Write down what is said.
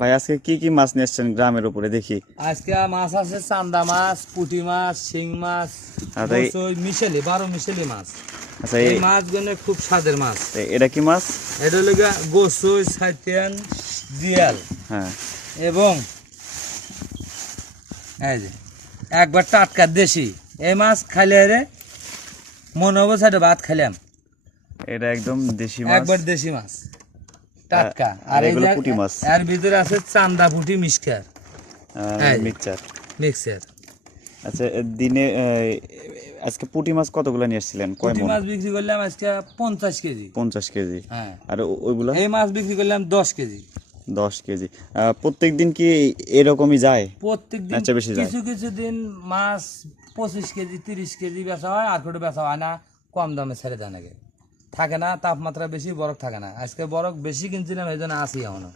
ভাই আজকে কি কি মাছ নিয়ে আসছেন গ্রামের উপরে দেখি? আজকে মাছ আছে চান্দা মাছ, পুঁটি মাছ, শিং মাছ, মিশেলি 12 মিশেলি মাছ। আচ্ছা, এই মাছগুলো খুব স্বাদের মাছ। এটা কি মাছ? এটা হলো গোসই, সাইতিয়ান, জিয়াল। হ্যাঁ, এবং এই যে একবার টাটকা দেশি এই মাছ খাইলে রে মনে হবে সাইডে ভাত খাইলাম। এটা একদম দেশি মাছ, একবার দেশি মাছ টাটকা। আর এগুলো পুঁটি মাছ। এর ভিতরে আছে চান্দা পুঁটি মিক্সচার, মিক্সচার। আচ্ছা, দিনে আজকে পুঁটি মাছ কতগুলো নিয়ে আসছিলেন? পুঁটি মাছ বিক্রি করলাম আজকে 50 কেজি। 50 কেজি। হ্যাঁ, আর ওইগুলো? এই মাছ বিক্রি করলাম 10 কেজি। 10 কেজি। প্রত্যেক দিন কি এরকমই যায়? প্রত্যেক দিন কিছু কিছু দিন মাছ 25 কেজি 30 কেজি বেচা হয়, আর কোটি বেচা হয় না, কম দামে ছেড়ে দেয় নাকি থাকে না, তাপমাত্রা বেশি, বরফ থাকে না। আজকে বরফ বেশি কিনছিলাম, এই জন্য আসি এখনো।